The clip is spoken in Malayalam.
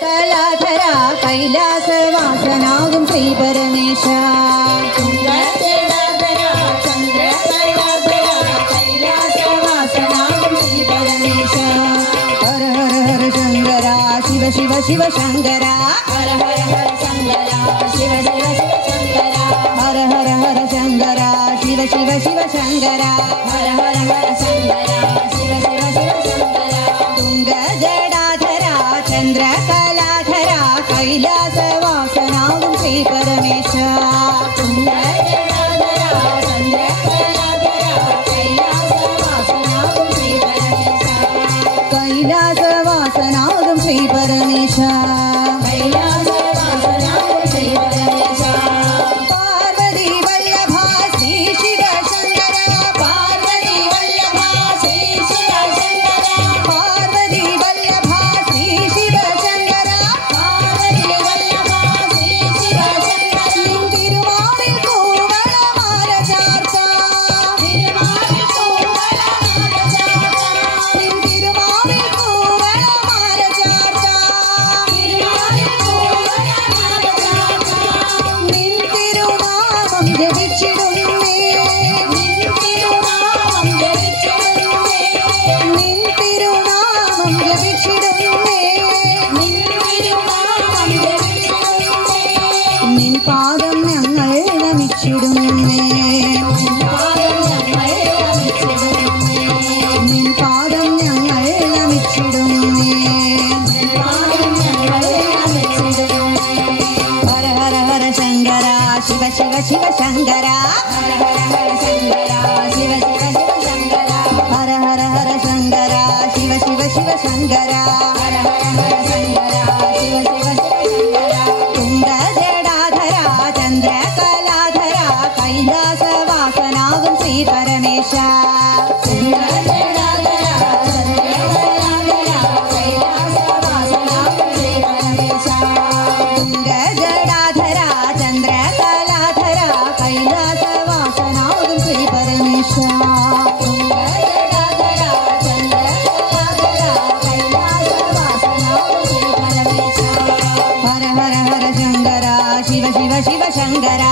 കലാധര കൈലാസവാസനാകും ശ്രീ പരമേശ ഹര ഹര ഹര ശങ്കര ശിവ ശിവ ശിവ ശങ്കര ഹര ഹര ഹര ശങ്കര ശിവ ശിവ ശിവ ശങ്കര ഹര ഹര ഹര ശങ്കര ശിവ ശിവ ശിവ ശങ്കര ഹര ഹര ഹര ശങ്കര ശിവ ശിവ ശിവ ശങ്കര തുംഗ ജടാധര ചന്ദ്രകലാധര കൈലാസവാസനാകും ശ്രീ പരമേശ തുംഗ ജടാധര ചന്ദ്രകലാധര കൈലാസവാസനാകും ശ്രീ പരമേശ കൈലാസവാസനാകും ശ്രീ പരമേശ കൈലാസവാസനാകും ശ്രീ പരമേശ പാർവതി വല്ലഭ ശ്രീ ശിവ ശങ്കര പാർവതി വല്ലഭ ശ്രീ ശിവ ശങ്കര പാർവതി വല്ലഭ ശ്രീ ശിവ ശങ്കര പാർവതി വല്ലഭ ശ്രീ ശിവ ശങ്കര തിരുമാവിൽ കൂവളമാല ചാർത്ത തിരുമാവിൽ കൂവളമാല ചാർത്ത തിരുമാവിൽ കൂവളമാല ചാർത്ത തിരുമാവിൽ കൂവളമാല ചാർത്ത നിൻ തിരുനാമം ജപിച്ചിടുന്നേ നിൻ തിരുനാമം ജപിച്ചിടുന്നേ നിൻ തിരുനാമം ജപിച്ചിടുന്നേ നിൻ തിരുനാമം ജപിച്ചിടുന്നേ നിൻ പാദം ഞങ്ങൾ നമിച്ചിടുന്നേ നിൻ പാദം ഞങ്ങൾ നമിച്ചിടുന്നേ നിൻ പാദം ഞങ്ങൾ നമിച്ചിടുന്നേ നിൻ പാദം ഞങ്ങൾ നമിച്ചിടുന്നേ ഹര ഹര ഹര ശങ്കര ശിവ ശിവ ശിവ ശങ്കര ഹര ഹര ഹര ശങ്കര ശിവ ശിവ ശിവ ശങ്കര ഹര ഹര ഹര ശങ്കര ശിവ ശിവ ശിവ ശങ്കര ഹര ഹര ഹര ശങ്കര ശിവ ശിവ ശിവ ശങ്കര തുംഗ ജടാധര ചന്ദ്രകലാധര കൈലാസവാസനാകും ശ്രീ പരമേശ തുംഗ ജടാധര ചന്ദ്രകലാധര കൈലാസവാസനാകും ശ്രീ പരമേശ തുംഗ ജടാധര ചന്ദ്രകലാധര കൈലാസവാസനാകും ശ്രീ പരമേശ തുംഗ ജടാധര ചന്ദ്രകലാധര കൈലാസവാസനാകും ശ്രീ പരമേശ ഹര ഹര ഹര ശങ്കര ശിവ ശിവ ശിവ ശങ്കര